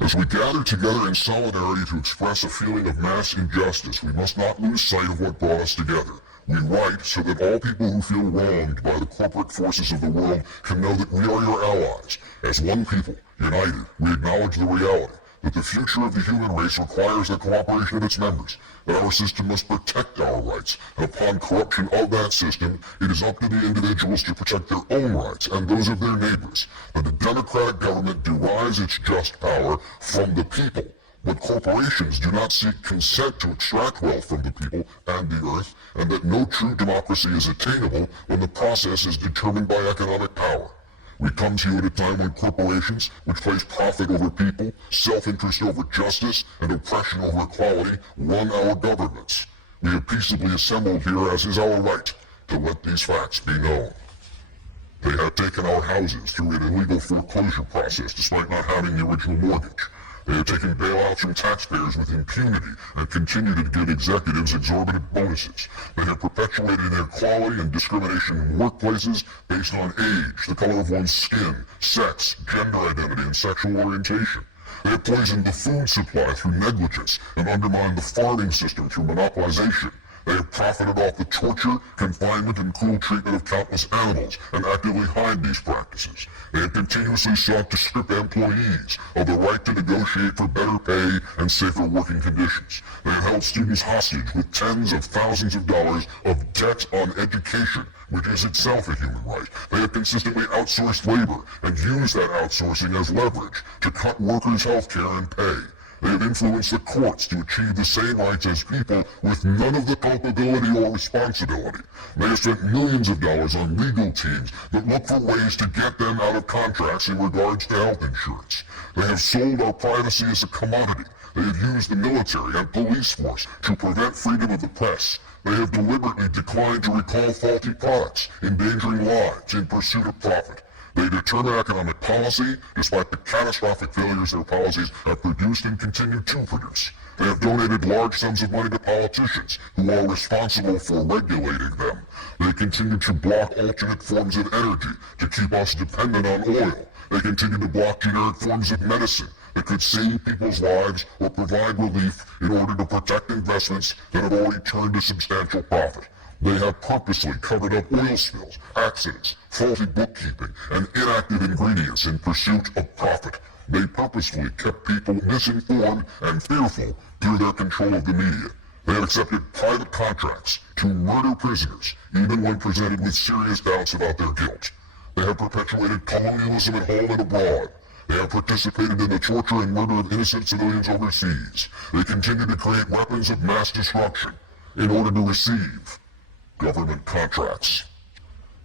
As we gather together in solidarity to express a feeling of mass injustice, we must not lose sight of what brought us together. We write so that all people who feel wronged by the corporate forces of the world can know that we are your allies. As one people, united, we acknowledge the reality that the future of the human race requires the cooperation of its members, that our system must protect our rights, and upon corruption of that system, it is up to the individuals to protect their own rights and those of their neighbors, that a democratic government derives its just power from the people, but corporations do not seek consent to extract wealth from the people and the earth, and that no true democracy is attainable when the process is determined by economic power. We come to you at a time when corporations, which place profit over people, self-interest over justice, and oppression over equality, run our governments. We have peaceably assembled here, as is our right, to let these facts be known. They have taken our houses through an illegal foreclosure process despite not having the original mortgage. They have taken bailouts from taxpayers with impunity and continue to give executives exorbitant bonuses. They have perpetuated inequality and discrimination in workplaces based on age, the color of one's skin, sex, gender identity, and sexual orientation. They have poisoned the food supply through negligence and undermined the farming system through monopolization. They have profited off the torture, confinement, and cruel treatment of countless animals and actively hide these practices. They have continuously sought to strip employees of the right to negotiate for better pay and safer working conditions. They have held students hostage with tens of thousands of dollars of debt on education, which is itself a human right. They have consistently outsourced labor and used that outsourcing as leverage to cut workers' health care and pay. They have influenced the courts to achieve the same rights as people with none of the culpability or responsibility. They have spent millions of dollars on legal teams that look for ways to get them out of contracts in regards to health insurance. They have sold our privacy as a commodity. They have used the military and police force to prevent freedom of the press. They have deliberately declined to recall faulty products, endangering lives in pursuit of profit. They determine economic policy despite the catastrophic failures their policies have produced and continue to produce. They have donated large sums of money to politicians who are responsible for regulating them. They continue to block alternate forms of energy to keep us dependent on oil. They continue to block generic forms of medicine that could save people's lives or provide relief in order to protect investments that have already turned a substantial profit. They have purposely covered up oil spills, accidents, faulty bookkeeping, and inactive ingredients in pursuit of profit. They purposefully kept people misinformed and fearful through their control of the media. They have accepted private contracts to murder prisoners, even when presented with serious doubts about their guilt. They have perpetuated colonialism at home and abroad. They have participated in the torture and murder of innocent civilians overseas. They continue to create weapons of mass destruction in order to receive government contracts.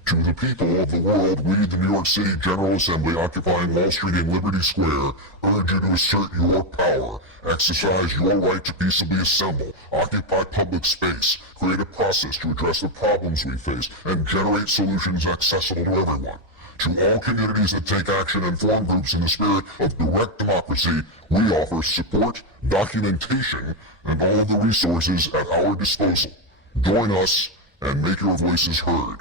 To the people of the world, we, the New York City General Assembly, occupying Wall Street and Liberty Square, urge you to assert your power, exercise your right to peaceably assemble, occupy public space, create a process to address the problems we face, and generate solutions accessible to everyone. To all communities that take action and form groups in the spirit of direct democracy, we offer support, documentation, and all of the resources at our disposal. Join us and make your voices heard.